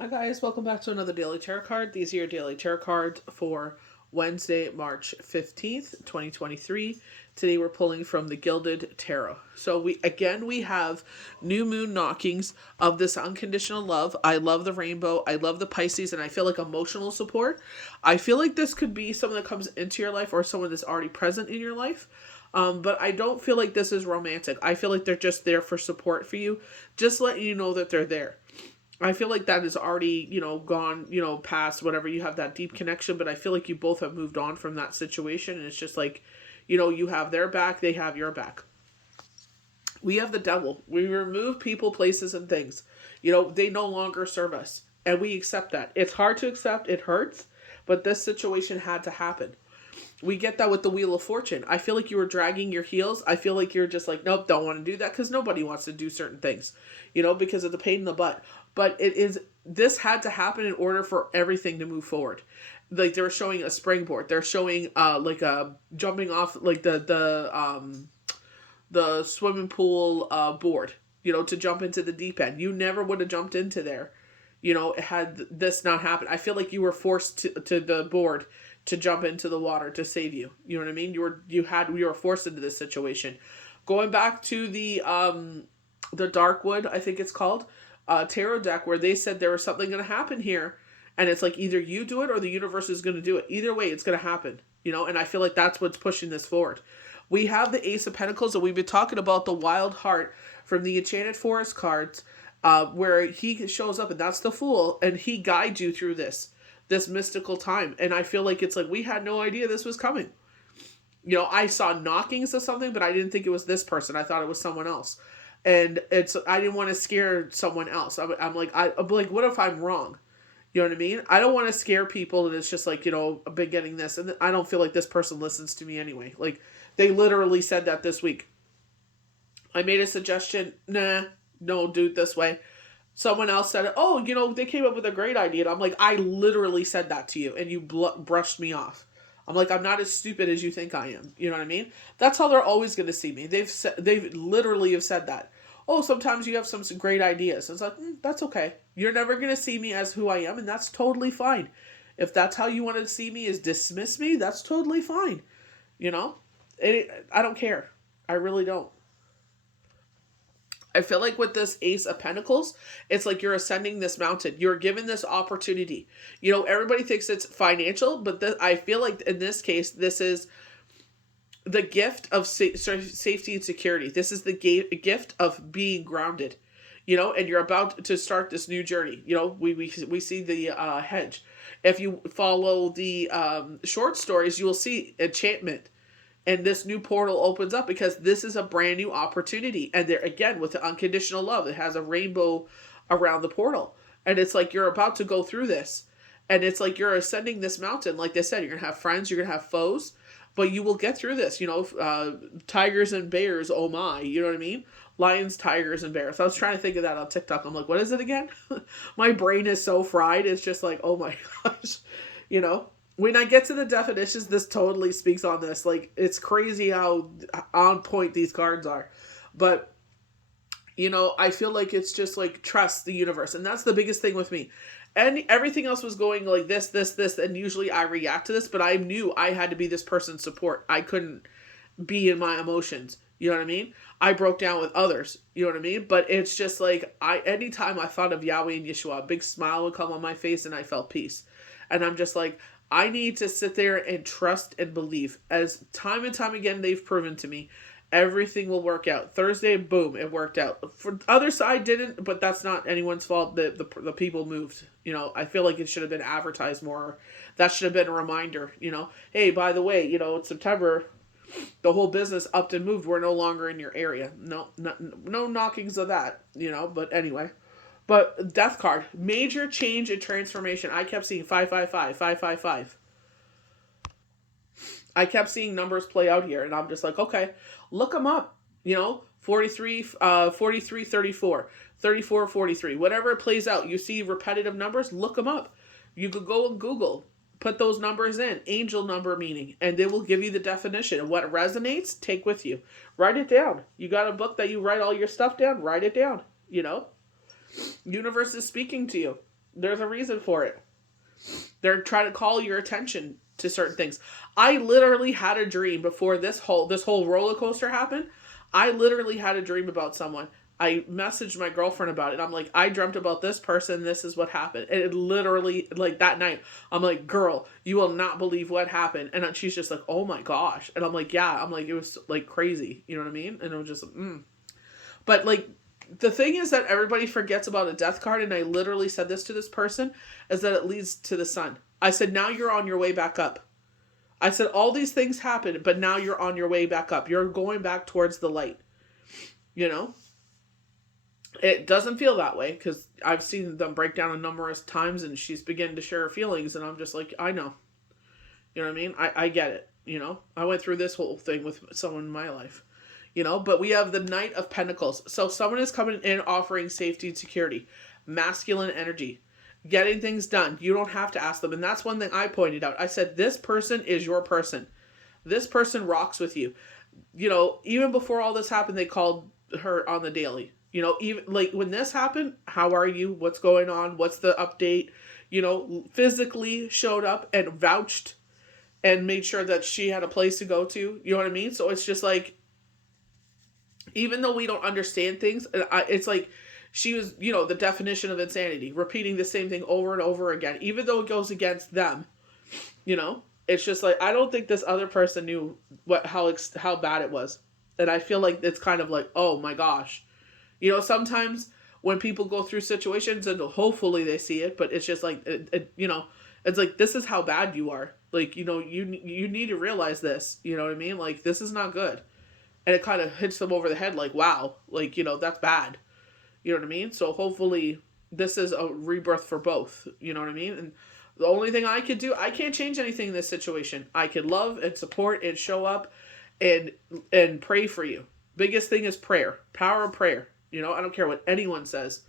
Hi guys, welcome back to another daily tarot card. These are your daily tarot cards for Wednesday, March 15th, 2023. Today we're pulling from the Gilded Tarot. So we have new moon knockings of this unconditional love. I love the rainbow. I love the Pisces, and I feel like emotional support. I feel like this could be someone that comes into your life or someone that's already present in your life. But I don't feel like this is romantic. I feel like they're just there for support for you, just letting you know that they're there. I feel like that is already, gone, past whatever. You have that deep connection, but I feel like you both have moved on from that situation. And it's just like, you have their back, they have your back. We have the devil. We remove people, places, and things. They no longer serve us. And we accept that. It's hard to accept, it hurts, but this situation had to happen. We get that with the Wheel of Fortune. I feel like you were dragging your heels. I feel like you're just like, nope, don't want to do that, because nobody wants to do certain things, because of the pain in the butt. But this had to happen in order for everything to move forward. Like, they're showing a springboard. They're showing like a jumping off, like the swimming pool board, to jump into the deep end. You never would have jumped into there, had this not happened. I feel like you were forced to the board to jump into the water to save you. You know what I mean? You were forced into this situation. Going back to the Darkwood, I think it's called, tarot deck, where they said there was something going to happen here, and it's like either you do it or the universe is going to do it. Either way, it's going to happen. And I feel like that's what's pushing this forward. We have the Ace of Pentacles, and we've been talking about the Wild Heart from the Enchanted Forest cards, where he shows up, and that's the Fool, and he guides you through this mystical time. And I feel like it's like we had no idea this was coming. I saw knockings of something, but I didn't think it was this person. I thought it was someone else. And I didn't want to scare someone else. I'm like, what if I'm wrong? You know what I mean? I don't want to scare people, and it's just like, I've been getting this, and I don't feel like this person listens to me anyway. Like, they literally said that this week. I made a suggestion. Nah, no, do it this way. Someone else said, oh, they came up with a great idea. And I'm like, I literally said that to you, and you brushed me off. I'm like, I'm not as stupid as you think I am. You know what I mean? That's how they're always going to see me. They've literally have said that. Oh, sometimes you have some great ideas. And it's like, that's okay. You're never going to see me as who I am, and that's totally fine. If that's how you want to see me, is dismiss me, that's totally fine. I don't care. I really don't. I feel like with this Ace of Pentacles, it's like you're ascending this mountain. You're given this opportunity. Everybody thinks it's financial, but I feel like in this case, this is the gift of safety and security. This is the gift of being grounded, and you're about to start this new journey. We see the hedge. If you follow the short stories, you will see enchantment. And this new portal opens up because this is a brand new opportunity. And there again, with the unconditional love, it has a rainbow around the portal. And it's like you're about to go through this. And it's like you're ascending this mountain. Like they said, you're going to have friends, you're going to have foes, but you will get through this. Tigers and bears, oh my, you know what I mean? Lions, tigers, and bears. I was trying to think of that on TikTok. I'm like, what is it again? My brain is so fried. It's just like, oh my gosh, When I get to the definitions, this totally speaks on this. Like, it's crazy how on point these cards are. But, I feel like it's just like, trust the universe. And that's the biggest thing with me. And everything else was going like this. And usually I react to this. But I knew I had to be this person's support. I couldn't be in my emotions. You know what I mean? I broke down with others. You know what I mean? But it's just like, anytime I thought of Yahweh and Yeshua, a big smile would come on my face and I felt peace. And I'm just like, I need to sit there and trust and believe. As time and time again, they've proven to me, everything will work out. Thursday, boom, it worked out. For the other side, didn't, but that's not anyone's fault. The people moved. I feel like it should have been advertised more. That should have been a reminder. Hey, by the way, it's September. The whole business upped and moved. We're no longer in your area. No knockings of that. But anyway. But Death card, major change and transformation. I kept seeing 555, 555. I kept seeing numbers play out here, and I'm just like, okay, look them up. 43, 43, 34, 34, 43. Whatever it plays out, you see repetitive numbers, look them up. You could go and Google, put those numbers in, angel number meaning, and they will give you the definition. And what resonates, take with you. Write it down. You got a book that you write all your stuff down, write it down. Universe is speaking to you. There's a reason for it. They're trying to call your attention to certain things. I literally had a dream before this whole roller coaster happened. I literally had a dream about someone. I messaged my girlfriend about it. I'm like, I dreamt about this person. This is what happened. And it literally, like that night, I'm like, girl, you will not believe what happened. And she's just like, oh my gosh. And I'm like, yeah. I'm like, it was like crazy. You know what I mean? And it was just, But like, the thing is that everybody forgets about a death card, and I literally said this to this person, is that it leads to the sun. I said, now you're on your way back up. I said, all these things happen, but now you're on your way back up. You're going back towards the light. You know? It doesn't feel that way, because I've seen them break down a numerous times, and she's beginning to share her feelings, and I'm just like, I know. You know what I mean? I get it. You know? I went through this whole thing with someone in my life. You know, but we have the Knight of Pentacles. So someone is coming in offering safety and security, masculine energy, getting things done. You don't have to ask them. And that's one thing I pointed out. I said, this person is your person. This person rocks with you. You know, even before all this happened, they called her on the daily. You know, even like when this happened, how are you? What's going on? What's the update? You know, physically showed up and vouched and made sure that she had a place to go to. You know what I mean? So it's just like, even though we don't understand things, it's like she was, you know, the definition of insanity, repeating the same thing over and over again, even though it goes against them. You know, it's just like, I don't think this other person knew how bad it was, and I feel like it's kind of like, oh my gosh, you know, sometimes when people go through situations, and hopefully they see it, but it's just like, you know, it's like, this is how bad you are. Like, you know, you need to realize this. You know what I mean? Like, this is not good. And it kind of hits them over the head like, wow, like, you know, that's bad. You know what I mean? So hopefully this is a rebirth for both. You know what I mean? And the only thing I could do, I can't change anything in this situation. I could love and support and show up and pray for you. Biggest thing is prayer. Power of prayer. You know, I don't care what anyone says.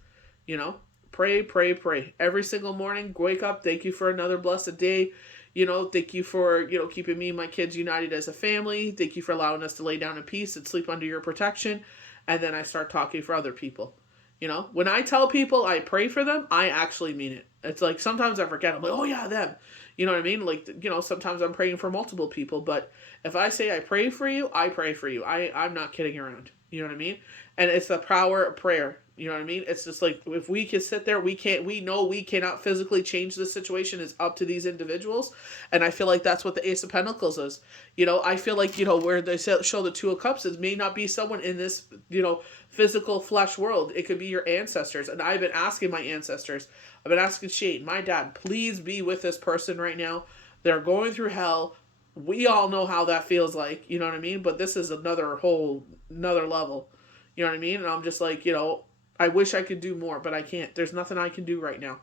You know, pray, pray, pray. Every single morning, wake up. Thank you for another blessed day. You know, thank you for, you know, keeping me and my kids united as a family. Thank you for allowing us to lay down in peace and sleep under your protection. And then I start talking for other people. You know, when I tell people I pray for them, I actually mean it. It's like, sometimes I forget. I'm like, oh yeah, them. You know what I mean? Like, you know, sometimes I'm praying for multiple people. But if I say I pray for you, I pray for you. I'm not kidding around. You know what I mean? And it's the power of prayer. You know what I mean? It's just like, if we can sit there, we know we cannot physically change the situation. It's up to these individuals. And I feel like that's what the Ace of Pentacles is. You know, I feel like, you know, where they show the Two of Cups, it may not be someone in this, you know, physical flesh world. It could be your ancestors. And I've been asking my ancestors, I've been asking Shane, my dad, please be with this person right now. They're going through hell. We all know how that feels like, you know what I mean? But this is another level. You know what I mean? And I'm just like, you know, I wish I could do more, but I can't. There's nothing I can do right now.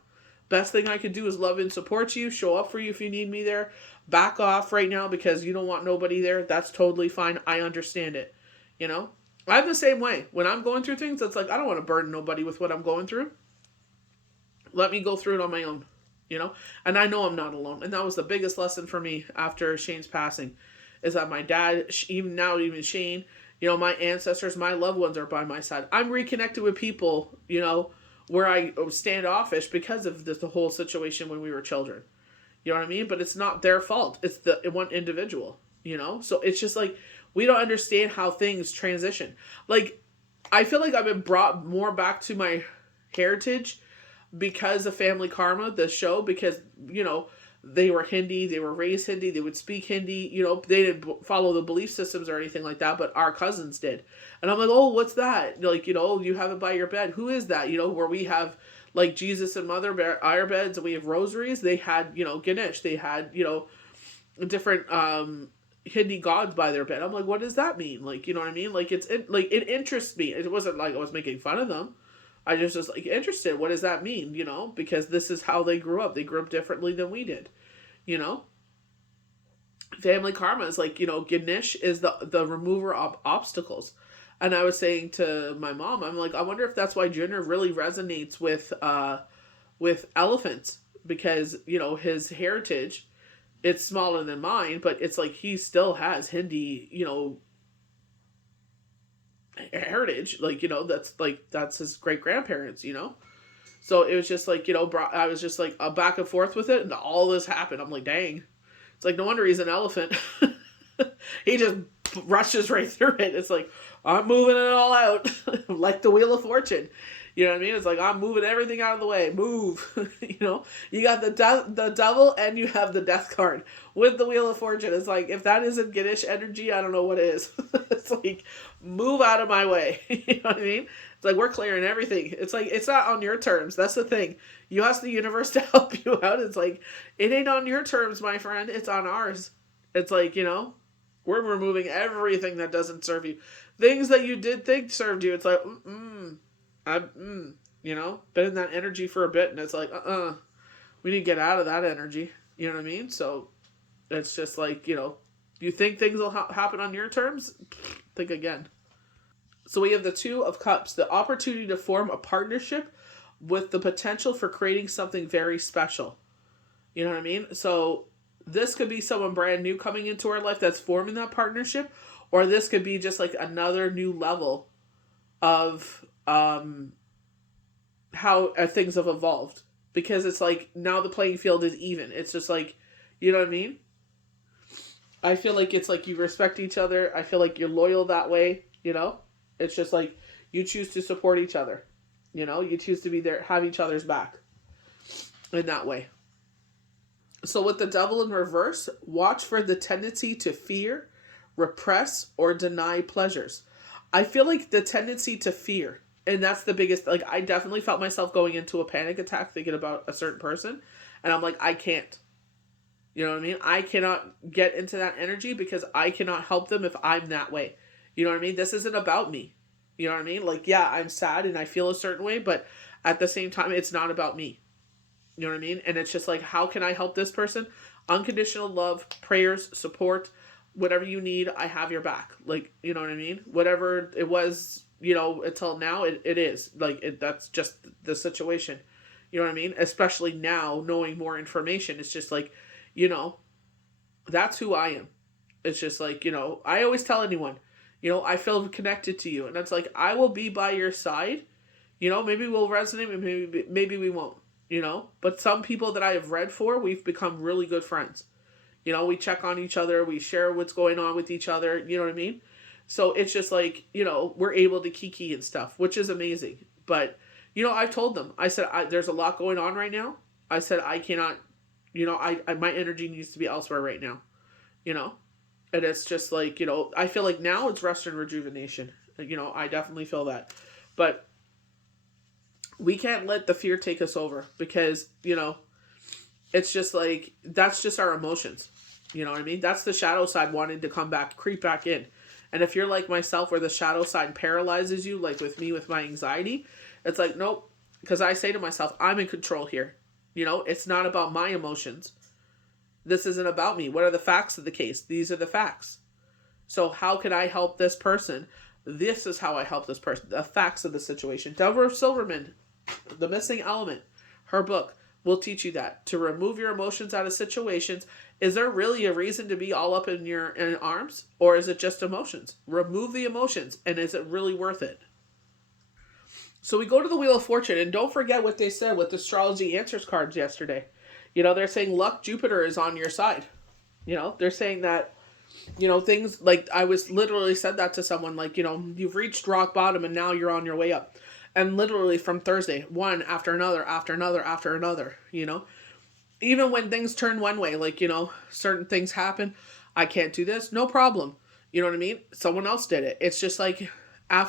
Best thing I could do is love and support you, show up for you if you need me there. Back off right now because you don't want nobody there. That's totally fine. I understand it. You know? I'm the same way. When I'm going through things, it's like, I don't want to burden nobody with what I'm going through. Let me go through it on my own. You know? And I know I'm not alone. And that was the biggest lesson for me after Shane's passing. Is that my dad, even Shane, you know, my ancestors, my loved ones are by my side. I'm reconnected with people, you know, where I was standoffish because of the whole situation when we were children. You know what I mean? But it's not their fault. It's the one individual, you know? So it's just like, we don't understand how things transition. Like, I feel like I've been brought more back to my heritage because of Family Karma, the show, because, you know, they were Hindi, they were raised Hindi, they would speak Hindi, you know, they didn't follow the belief systems or anything like that, but our cousins did. And I'm like, oh, what's that? Like, you know, you have it by your bed. Who is that? You know, where we have, like, Jesus and Mother our beds, and we have rosaries. They had, you know, Ganesh. They had, you know, different Hindi gods by their bed. I'm like, what does that mean? Like, you know what I mean? Like, it interests me. It wasn't like I was making fun of them. I just was like interested. What does that mean? You know, because this is how they grew up. They grew up differently than we did. You know, Family Karma is like, you know, Ganesh is the remover of obstacles. And I was saying to my mom, I'm like, I wonder if that's why Junior really resonates with elephants, because, you know, his heritage, it's smaller than mine, but it's like he still has Hindi, you know, heritage, like, you know, that's his great grandparents, you know. So it was just like, I was just like back and forth with it, and all this happened. I'm like, dang. It's like, no wonder he's an elephant. He just rushes right through it. It's like, I'm moving it all out. Like the Wheel of Fortune. You know what I mean? It's like, I'm moving everything out of the way. Move. You got the devil and you have the death card with the Wheel of Fortune. It's like, if that isn't Giddish energy, I don't know what is. It's like, move out of my way. You know what I mean? It's like, we're clearing everything. It's like, it's not on your terms. That's the thing. You ask the universe to help you out. It's like, it ain't on your terms, my friend. It's on ours. It's like, we're removing everything that doesn't serve you. Things that you did think served you. It's like, been in that energy for a bit, and it's like, we need to get out of that energy. You know what I mean? So it's just like, you think things will happen on your terms? Think again. So we have the Two of Cups, the opportunity to form a partnership with the potential for creating something very special. You know what I mean? So this could be someone brand new coming into our life that's forming that partnership, or this could be just like another new level of how things have evolved. Because it's like, now the playing field is even. It's just like, you know what I mean? I feel like it's like you respect each other. I feel like you're loyal that way, It's just like you choose to support each other. You choose to be there, have each other's back in that way. So with the devil in reverse, watch for the tendency to fear, repress, or deny pleasures. I feel like the tendency to fear, and that's the biggest, like, I definitely felt myself going into a panic attack thinking about a certain person, and I'm like, I can't. You know what I mean? I cannot get into that energy because I cannot help them if I'm that way. You know what I mean? This isn't about me. You know what I mean? Like, yeah, I'm sad and I feel a certain way, but at the same time, it's not about me. You know what I mean? And it's just like, how can I help this person? Unconditional love, prayers, support, whatever you need, I have your back. Like, you know what I mean? Whatever it was, until now, it is. Like, that's just the situation. You know what I mean? Especially now, knowing more information, it's just like, that's who I am. It's just like, I always tell anyone, I feel connected to you. And it's like, I will be by your side. Maybe we'll resonate, maybe we won't. But some people that I have read for, we've become really good friends. We check on each other, we share what's going on with each other, you know what I mean? So it's just like, we're able to kiki and stuff, which is amazing. But, I've told them, I said, there's a lot going on right now. I said, I cannot, my energy needs to be elsewhere right now, And it's just like, I feel like now it's rest and rejuvenation. I definitely feel that. But we can't let the fear take us over because, it's just like, that's just our emotions. You know what I mean? That's the shadow side wanting to come back, creep back in. And if you're like myself where the shadow side paralyzes you, like with me with my anxiety, it's like, nope. Because I say to myself, I'm in control here. It's not about my emotions. This isn't about me. What are the facts of the case? These are the facts. So how can I help this person? This is how I help this person. The facts of the situation. Deborah Silverman, The Missing Element, her book will teach you that. To remove your emotions out of situations. Is there really a reason to be all up in your arms? Or is it just emotions? Remove the emotions. And is it really worth it? So we go to the Wheel of Fortune. And don't forget what they said with the astrology answers cards yesterday. They're saying luck, Jupiter is on your side. They're saying that, things like, I was literally said that to someone, like, you've reached rock bottom and now you're on your way up. And literally from Thursday, one after another, after another, after another, Even when things turn one way, like, certain things happen. I can't do this. No problem. You know what I mean? Someone else did it. It's just like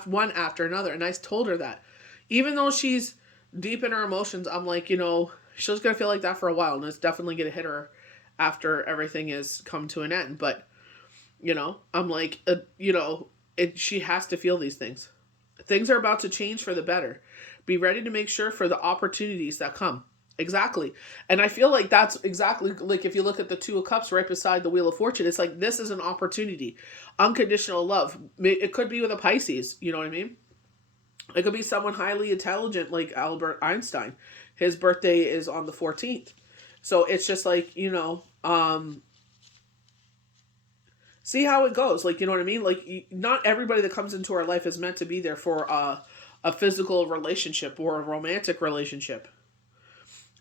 one after another. And I told her that. Even though she's deep in her emotions, I'm like, she's going to feel like that for a while. And it's definitely going to hit her after everything has come to an end. But, I'm like, she has to feel these things. Things are about to change for the better. Be ready to make sure for the opportunities that come. Exactly. And I feel like that's exactly, like, if you look at the Two of Cups right beside the Wheel of Fortune, it's like, this is an opportunity. Unconditional love. It could be with a Pisces, you know what I mean? It could be someone highly intelligent like Albert Einstein. His birthday is on the 14th. So it's just like, see how it goes. Like, you know what I mean? Like, not everybody that comes into our life is meant to be there for a physical relationship or a romantic relationship.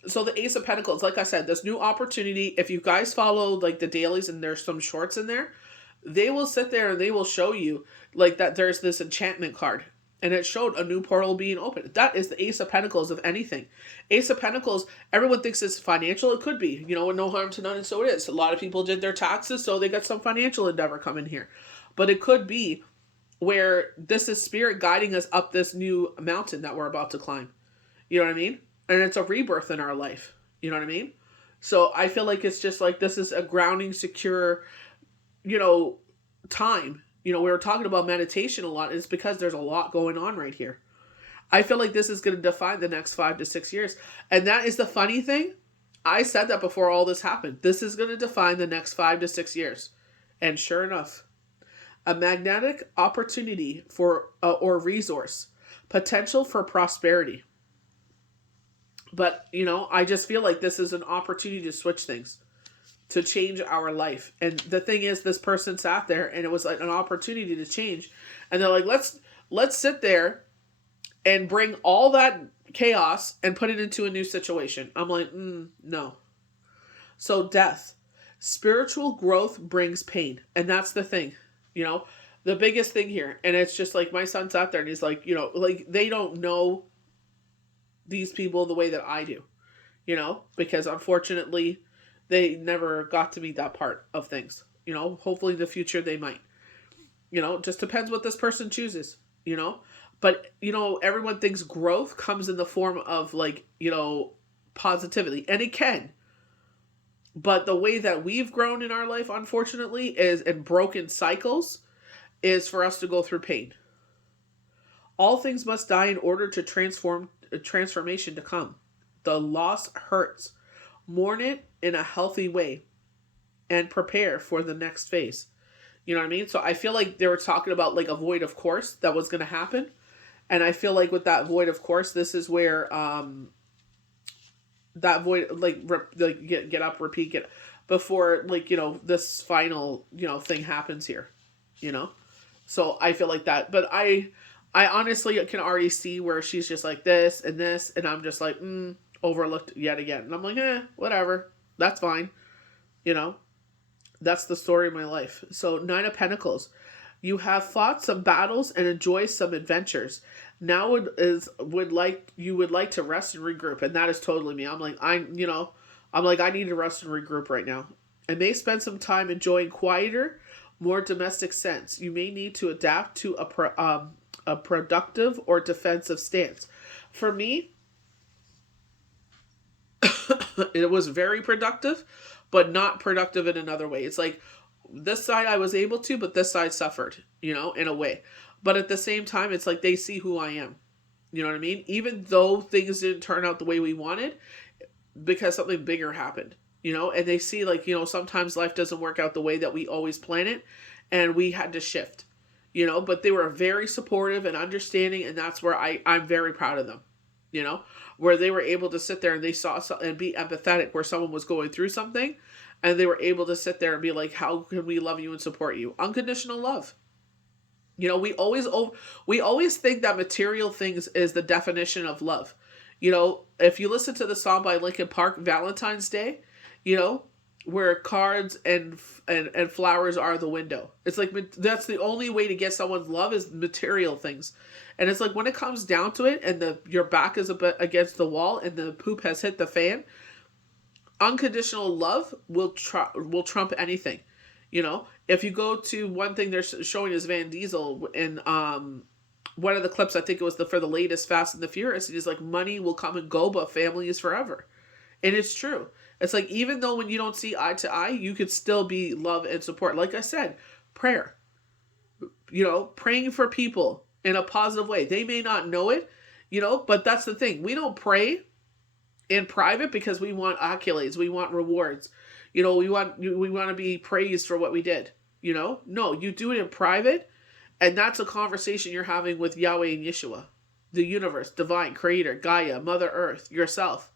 So the Ace of Pentacles, like I said, this new opportunity, if you guys follow like the dailies and there's some shorts in there, they will sit there and they will show you like that there's this enchantment card. And it showed a new portal being opened. That is the Ace of Pentacles of anything. Ace of Pentacles, everyone thinks it's financial. It could be, no harm to none, and so it is. A lot of people did their taxes, so they got some financial endeavor coming here. But it could be where this is spirit guiding us up this new mountain that we're about to climb. You know what I mean? And it's a rebirth in our life. You know what I mean? So I feel like it's just like this is a grounding, secure, time. We were talking about meditation a lot. It's because there's a lot going on right here. I feel like this is going to define the next 5 to 6 years. And that is the funny thing. I said that before all this happened. This is going to define the next 5 to 6 years. And sure enough, a magnetic opportunity for or resource, potential for prosperity. But, I just feel like this is an opportunity to switch things, to change our life. And the thing is, this person sat there and it was like an opportunity to change. And they're like, let's sit there and bring all that chaos and put it into a new situation. I'm like, no. So death, spiritual growth brings pain. And that's the thing, the biggest thing here. And it's just like my son sat there and he's like, like they don't know these people the way that I do, because unfortunately they never got to meet that part of things. Hopefully in the future they might. Just depends what this person chooses, But, everyone thinks growth comes in the form of like, positivity. And it can. But the way that we've grown in our life, unfortunately, is in broken cycles, is for us to go through pain. All things must die in order to transformation to come. The loss hurts. Mourn it in a healthy way and prepare for the next phase. You know what I mean? So I feel like they were talking about like a void of course that was going to happen. And I feel like with that void of course, this is where that void, get up, repeat, get before this final, thing happens here, So I feel like that. But I honestly can already see where she's just like this, and I'm just like, overlooked yet again. And I'm like, whatever. That's fine. That's the story of my life. So 9 of Pentacles. You have fought some battles and enjoyed some adventures. Now you would like to rest and regroup. And that is totally me. I'm like, I need to rest and regroup right now. I may spend some time enjoying quieter, more domestic sense. You may need to adapt to a productive or defensive stance. For me, it was very productive, but not productive in another way. It's like this side I was able to, but this side suffered, in a way. But at the same time, it's like they see who I am. You know what I mean? Even though things didn't turn out the way we wanted, because something bigger happened, and they see sometimes life doesn't work out the way that we always plan it, and we had to shift, but they were very supportive and understanding, and that's where I'm very proud of them, where they were able to sit there and they saw and be empathetic where someone was going through something, and they were able to sit there and be like, how can we love you and support you? Unconditional love. We always think that material things is the definition of love. If you listen to the song by Linkin Park, Valentine's Day, where cards and flowers are the window. It's like that's the only way to get someone's love is material things. And it's like when it comes down to it and your back is against the wall and the poop has hit the fan, unconditional love will trump anything. If you go to one thing they're showing is Van Diesel in one of the clips, I think it was for the latest Fast and the Furious, it is like money will come and go, but family is forever. And it's true. It's like, even though when you don't see eye to eye, you could still be love and support. Like I said, prayer, praying for people in a positive way. They may not know it, but that's the thing. We don't pray in private because we want accolades. We want rewards. We want to be praised for what we did, No, you do it in private. And that's a conversation you're having with Yahweh and Yeshua, the universe, divine, creator, Gaia, Mother Earth, yourself.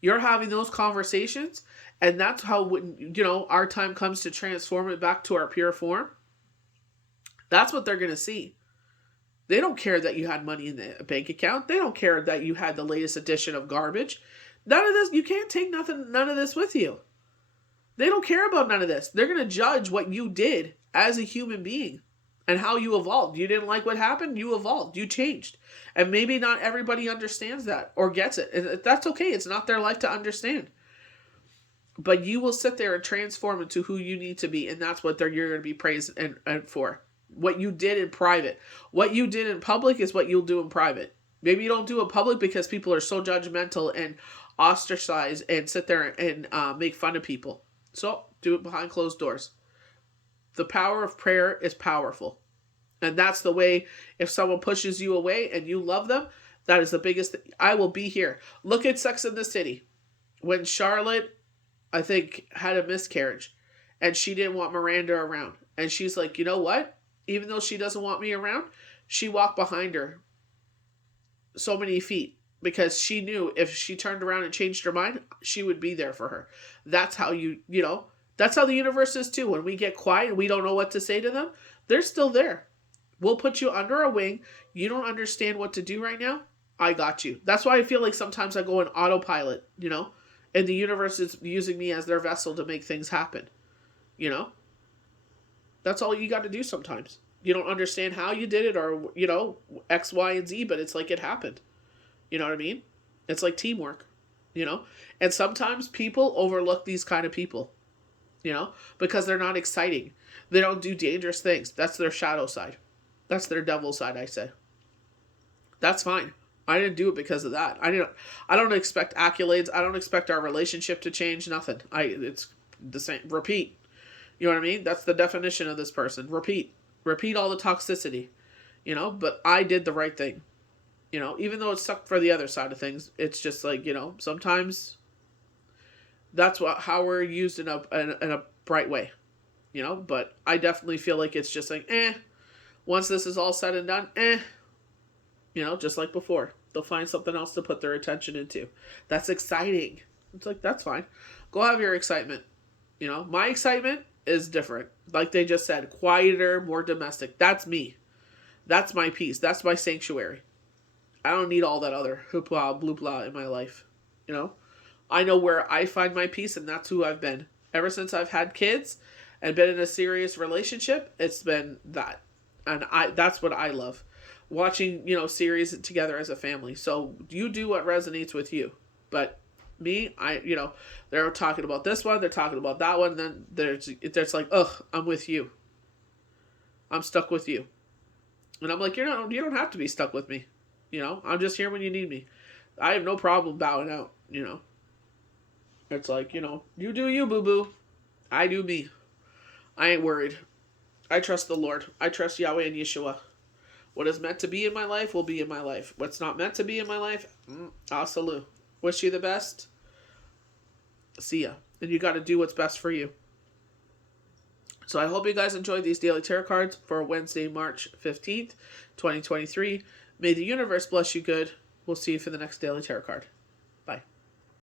You're having those conversations, and that's how, when our time comes to transform it back to our pure form, that's what they're going to see. They don't care that you had money in the bank account. They don't care that you had the latest edition of garbage. None of this, you can't take none of this with you. They don't care about none of this. They're going to judge what you did as a human being and how you evolved. You didn't like what happened, you evolved, you changed. And maybe not everybody understands that or gets it. And that's okay. It's not their life to understand. But you will sit there and transform into who you need to be. And that's what you're going to be praised and for. What you did in private. What you did in public is what you'll do in private. Maybe you don't do it public because people are so judgmental and ostracize and sit there and make fun of people. So do it behind closed doors. The power of prayer is powerful. And that's the way, if someone pushes you away and you love them, that is the biggest thing. I will be here. Look at Sex and the City. When Charlotte, I think, had a miscarriage and she didn't want Miranda around. And she's like, you know what? Even though she doesn't want me around, she walked behind her so many feet because she knew if she turned around and changed her mind, she would be there for her. That's how that's how the universe is too. When we get quiet and we don't know what to say to them, they're still there. We'll put you under a wing. You don't understand what to do right now? I got you. That's why I feel like sometimes I go on autopilot, and the universe is using me as their vessel to make things happen, That's all you got to do sometimes. You don't understand how you did it or, X, Y, and Z, but it's like it happened. You know what I mean? It's like teamwork, And sometimes people overlook these kind of people, because they're not exciting. They don't do dangerous things. That's their shadow side. That's their devil side, I say. That's fine. I didn't do it because of that. I don't expect accolades. I don't expect our relationship to change. Nothing. It's the same. Repeat. You know what I mean? That's the definition of this person. Repeat. Repeat all the toxicity. But I did the right thing. Even though it sucked for the other side of things, it's just like, sometimes that's how we're used in a bright way. But I definitely feel like it's just like, once this is all said and done, just like before. They'll find something else to put their attention into. That's exciting. It's like, that's fine. Go have your excitement. My excitement is different. Like they just said, quieter, more domestic. That's me. That's my peace. That's my sanctuary. I don't need all that other hoopla, bloopla in my life. I know where I find my peace, and that's who I've been. Ever since I've had kids and been in a serious relationship, it's been that. And that's what I love. Watching, series together as a family. So you do what resonates with you. But me, they're talking about this one, they're talking about that one, then there's like, ugh, I'm with you. I'm stuck with you. And I'm like, you don't have to be stuck with me. I'm just here when you need me. I have no problem bowing out, It's like, you do you, boo-boo. I do me. I ain't worried. I trust the Lord. I trust Yahweh and Yeshua. What is meant to be in my life will be in my life. What's not meant to be in my life, asalu. Wish you the best. See ya. And you got to do what's best for you. So I hope you guys enjoyed these daily tarot cards for Wednesday, March 15th, 2023. May the universe bless you good. We'll see you for the next daily tarot card.